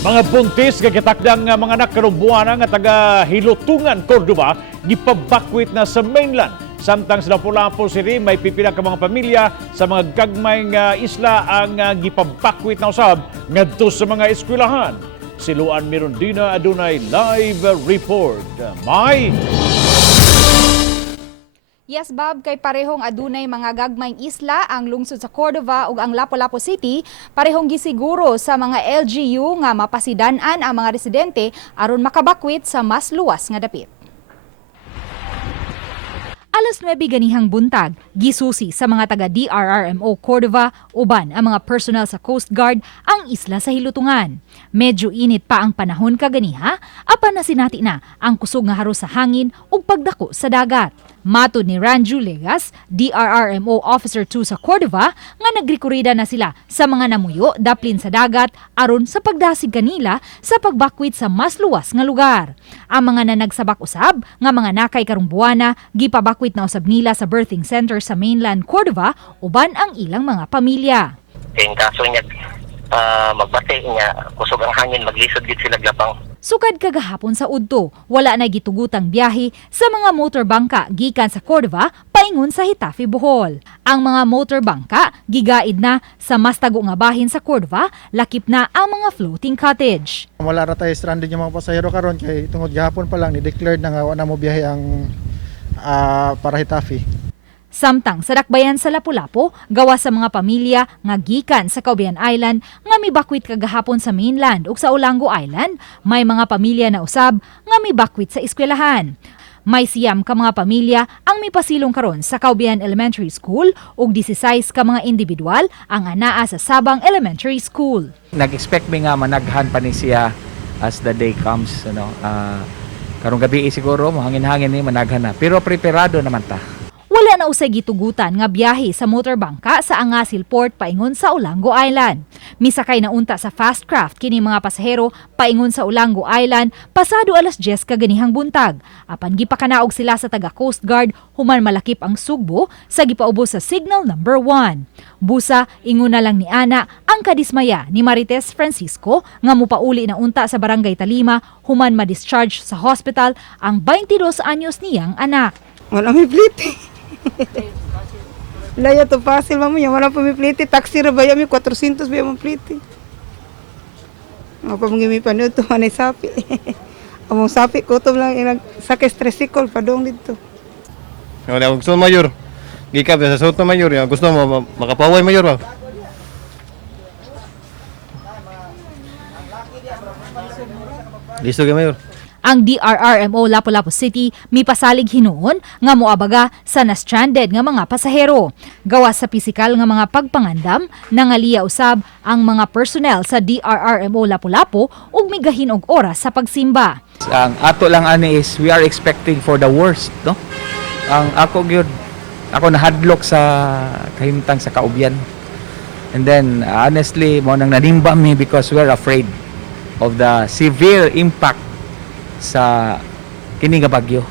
Mga buntis kagitakdang mga anak karong buwana nga taga Hilutungan, Cordova, gipabakwit na sa mainland. Samtang sa Lapu-Lapu City, may pipila ka mga pamilya sa mga gagmay'ng isla ang gipabakwit na usab ngadto sa mga eskwelahan. Siluan Mirondina adunay live report. May Yes, Bob, kay parehong adunay mga gagmay'ng isla ang lungsod sa Cordova ug ang Lapu-Lapu City, parehong gisiguro sa mga LGU nga mapasidan-an ang mga residente aron makabakwit sa mas luwas nga dapit. Alas 9 ganihang buntag, gisusi sa mga taga DRRMO Cordova uban ang mga personnel sa Coast Guard ang isla sa Hilutungan. Medyo init pa ang panahon kaganiha, apan na sinati na ang kusog nga haros sa hangin ug pagdako sa dagat. Matod ni Ranju Legas, DRRMO Officer 2 sa Cordova, nga nagrekurida na sila sa mga namuyo daplin sa dagat aron sa pagdasig kanila sa pagbakwit sa mas luwas nga lugar. Ang mga nanagsabak usab nga mga nakay karong buwana, gipabakwit na usab nila sa birthing center sa mainland Cordova uban ang ilang mga pamilya. Kaya kaso niya magbate niya, kusog ang hangin, maglisod gid sila glapang. Sukad kagahapon sa udto, wala na gitugutang biyahe sa mga motorbangka gikan sa Cordova paingon sa Hitafe, Bohol. Ang mga motorbangka gigaid na sa mas tago nga bahin sa Cordova, lakip na ang mga floating cottage. Wala ra tayo stranded yung mga pasahero karon kay tungod gahapon pa lang ni-declared na nga wala mo biyahe ang para Hitafe. Samtang sa dakbayan sa Lapu-Lapu, gawa sa mga pamilya nga gikan sa Caubian Island nga mibakwit kagahapon sa mainland ug sa Olango Island, may mga pamilya na usab nga mibakwit sa eskwelahan. May siyam ka mga pamilya ang mipasilong karon sa Caubian Elementary School ug 16 ka mga individual ang anaa sa Sabang Elementary School. Nag-expect mi nga managhan pa ni siya as the day comes, karong gabi siguro mahangin-hangin ni managhan na, pero preparado naman ta. Wala na usay gitugutan nga biyahe sa motorbangka sa Angasil Port paingon sa Olango Island. Misakay na unta sa fast craft kini mga pasahero paingon sa Olango Island pasado alas 10 kaganihang buntag. Apan gipakanaog sila sa taga Coast Guard human malakip ang sugbo sa gipaubos sa signal number 1. Busa ingon na lang ni ana ang kadismaya ni Marites Francisco nga mupauli na unta sa Barangay Talima human ma-discharge sa hospital ang 22 anyos niyang anak. Wala may plite. Laya to pasil mamuya, wala pa may plite. Taxi ra ba yami, 400 ba yung plite. Mga pamangimi pa nyo ito, manay sapi. Among sapi, kutom lang, sakay stresikol, padong dito. Gusto mo mayor, gikap sa Soto Mayor, gusto mo makapaway mayor ba? Listo ka mayor. Ang DRRMO Lapu-Lapu City mipasalig hinuon nga moabaga sa na-stranded nga mga pasahero. Gawas sa pisikal nga mga pagpangandam, nangaliya usab ang mga personnel sa DRRMO Lapu-Lapu ug migahin og oras sa pagsimba. Ang ato lang ani is we are expecting for the worst, no? Ang ako nahadlok sa kahimtang sa Caubian. And then honestly mo nang nanimba mi because we're afraid of the severe impact sa kini nga bagyo.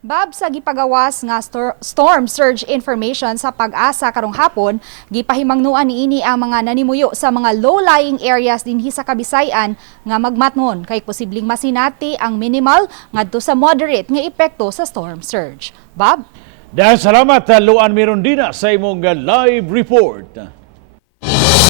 Bob, sa gipagawas nga storm surge information sa Pag-asa karong hapon, gipahimangnuan niini ang mga nanimuyo sa mga low-lying areas dinhi sa Kabisayan nga magmatngon kay posibleng masinati ang minimal ngadto sa moderate nga epekto sa storm surge. Bob? dahil salamat Luan Mirondina sa imong live report.